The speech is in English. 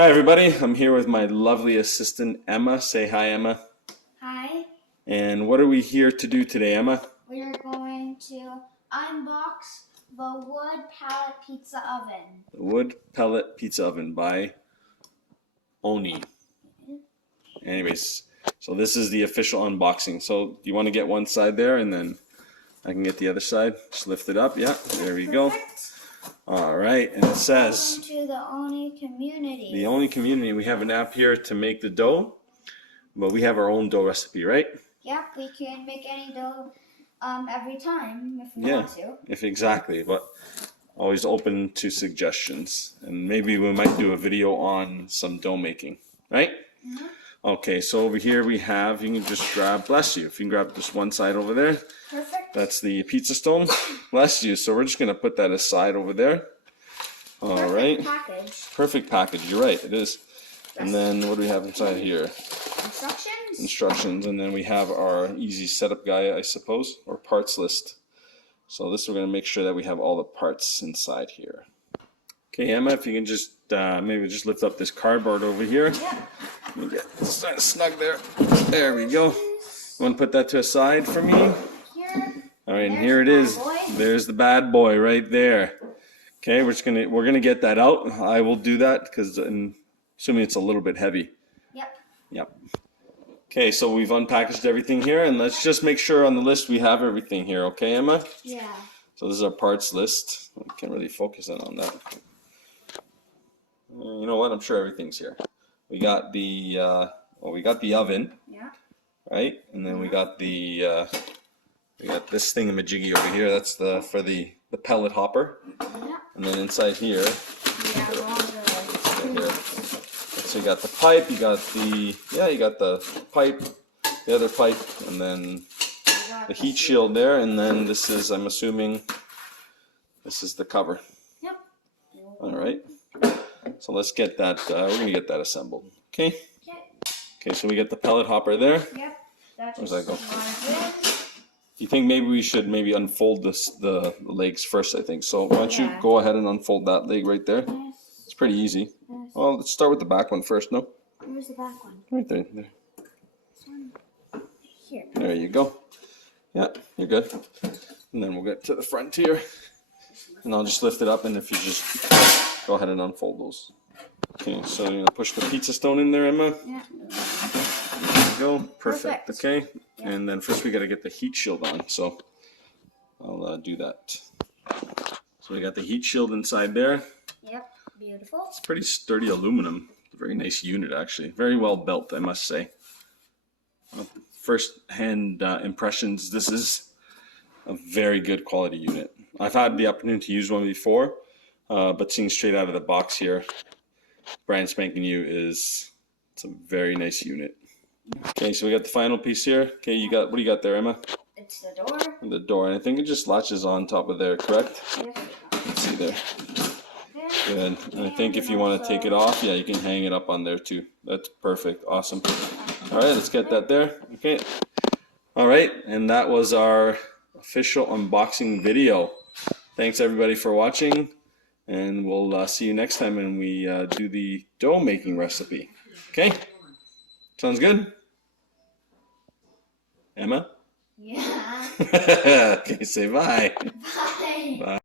Hi everybody, I'm here with my lovely assistant Emma. Say hi, Emma. Hi. And what are we here to do today, Emma? We are going to unbox the wood pellet pizza oven. The wood pellet pizza oven by Ooni. Anyways, so this is the official unboxing. So you want to get one side there and then I can get the other side. Just lift it up. Yeah, there we go. All right, and it says Welcome to the Ooni community. The Ooni community. We have an app here to make the dough, but we have our own dough recipe, right? Yep, we can make any dough every time if we want to. Exactly, but always open to suggestions, and maybe we might do a video on some dough making, right? Mm-hmm. Okay, so over here we have, you can just grab, bless you, if you can grab just one side over there. Perfect. That's the pizza stone. Bless you. So we're just going to put that aside over there. All right. Package. Perfect package. You're right. It is. Yes. And then what do we have inside here? Instructions. Instructions. And then we have our easy setup guide, I suppose, or parts list. So this we're going to make sure that we have all the parts inside here. Okay, Emma, if you can just maybe just lift up this cardboard over here. Yeah. Let me get snug there. There we go. You want to put that to a side for me? All right, and here it is. There's the bad boy right there. Okay, we're gonna get that out. I will do that because I'm assuming it's a little bit heavy. Yep. Okay, so we've unpackaged everything here, and let's just make sure on the list we have everything here. Okay, Emma? Yeah. So this is our parts list. I can't really focus in on that. You know what? I'm sure everything's here. We got the oven. Yeah. Right, and then we got the. We got this thingamajiggy over here. That's for the pellet hopper. Yeah. And then inside here. Yeah, so you got the pipe. You got the pipe, the other pipe, and then the heat shield there. And then this is, I'm assuming, this is the cover. Yep. All right. So let's get that. We're gonna get that assembled. Okay. Okay. So we get the pellet hopper there. Yep. Where's that go? You think maybe we should unfold the legs first, I think. So why don't you go ahead and unfold that leg right there. Yes. It's pretty easy. Yes. Well, let's start with the back one first, no? Where's the back one? Right there. This one. Here. There you go. Yeah, you're good. And then we'll get to the front here. And I'll just lift it up, and if you just go ahead and unfold those. Okay, so you're going to push the pizza stone in there, Emma? Yeah. There you go. Perfect. Okay. Yeah. And then first we got to get the heat shield on, so I'll do that. So we got the heat shield inside there. Yep, beautiful. It's pretty sturdy aluminum. Very nice unit, actually. Very well built, I must say. First hand impressions, this is a very good quality unit. I've had the opportunity to use one before, but seeing straight out of the box here, brand spanking new, it's a very nice unit. Okay, so we got the final piece here. Okay, what do you got there, Emma? It's the door. The door, and I think it just latches on top of there, correct? Yes. Let's see there. Good. And I think if you want to take it off, yeah, you can hang it up on there too. That's perfect. Awesome. All right, let's get that there. Okay. All right, and that was our official unboxing video. Thanks everybody for watching, and we'll see you next time when we do the dough making recipe. Okay? Sounds good? Emma? Yeah. Okay, say bye. Bye. Bye.